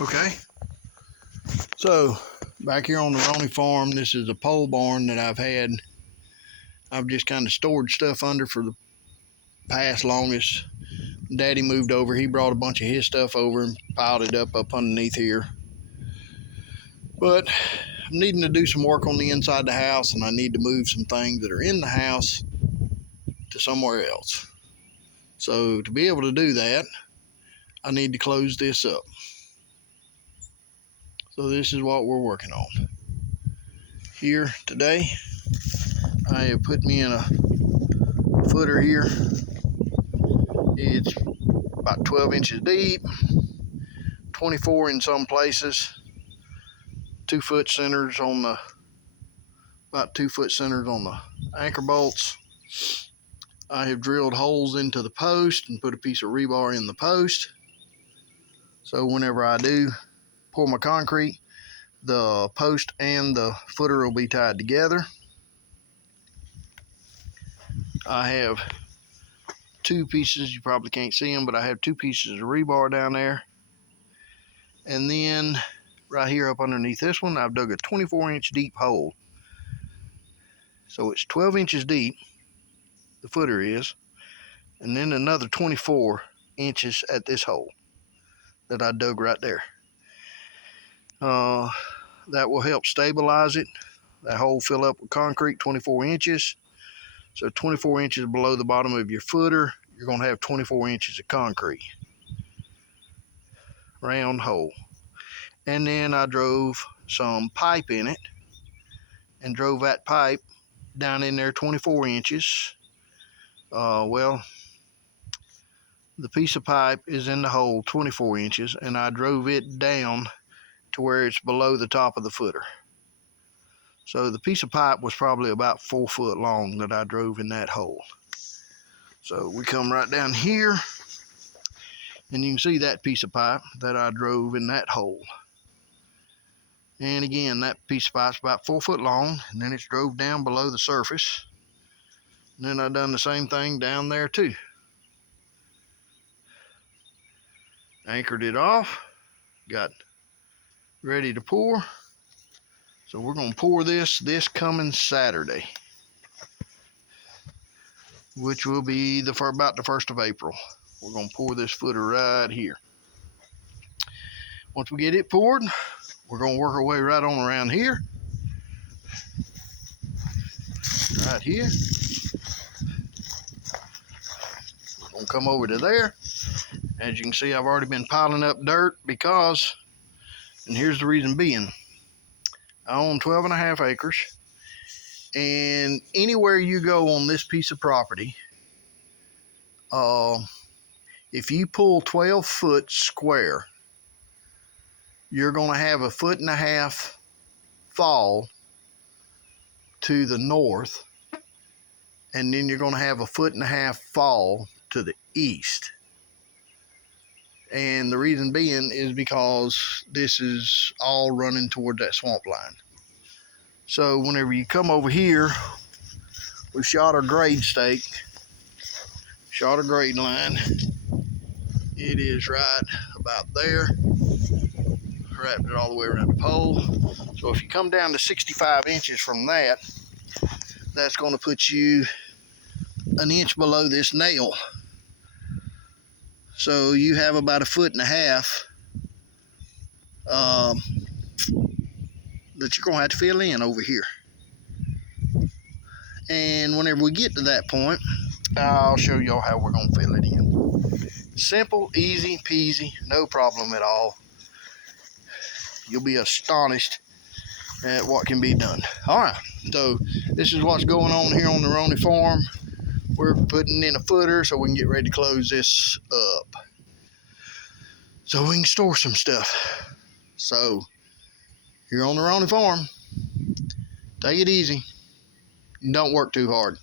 Okay, so back here on the Roney Farm, this is a pole barn that I've just kind of stored stuff under for the past longest. Daddy moved over, he brought a bunch of his stuff over and piled it up underneath here. But I'm needing to do some work on the inside of the house, and I need to move some things that are in the house to somewhere else. So to be able to do that, I need to close this up. So this is what we're working on. Here today, I have put me in a footer here. It's about 12 inches deep, 24 in some places, 2 foot centers on the, about 2 foot centers on the anchor bolts. I have drilled holes into the post and put a piece of rebar in the post. So whenever I do pour my concrete, the post and the footer will be tied together. I have 2 pieces, you probably can't see them, but I have 2 pieces of rebar down there. And then right here up underneath this one, I've dug a 24-inch deep hole. So it's 12 inches deep, the footer is, and then another 24 inches at this hole that I dug right there. That will help stabilize it. That hole fill up with concrete, 24 inches. So 24 inches below the bottom of your footer, you're going to have 24 inches of concrete. Round hole. And then I drove some pipe in it and drove that pipe down in there 24 inches. Well, the piece of pipe is in the hole 24 inches, and I drove it down to where it's below the top of the footer. So the piece of pipe was probably about 4 foot long that I drove in that hole. So we come right down here, and you can see that piece of pipe that I drove in that hole. And again, that piece of pipe's about 4 foot long, and then it's drove down below the surface. And then I done the same thing down there too. Anchored it off, got ready to pour. So we're going to pour this coming Saturday, which will be about the 1st of April. We're going to pour this footer right here. Once we get it poured, we're going to work our way right on around here. Right here. We're going to come over to there. As you can see, I've already been piling up dirt because, and here's the reason being, I own 12.5 acres, and anywhere you go on this piece of property, if you pull 12 foot square, you're going to have 1.5 foot fall to the north, and then you're going to have 1.5 foot fall to the east. And the reason being is because this is all running toward that swamp line. So whenever you come over here, we shot our grade stake, shot our grade line. It is right about there. Wrapped it all the way around the pole. So if you come down to 65 inches from that, that's going to put you 1 inch below this nail. So you have about 1.5 foot that you're going to have to fill in over here. And whenever we get to that point, I'll show y'all how we're going to fill it in. Simple, easy peasy, no problem at all. You'll be astonished at what can be done. All right, so this is what's going on here on the Roney Farm. We're putting in a footer so we can get ready to close this up, so we can store some stuff. So here on the Roney Farm, take it easy. Don't work too hard.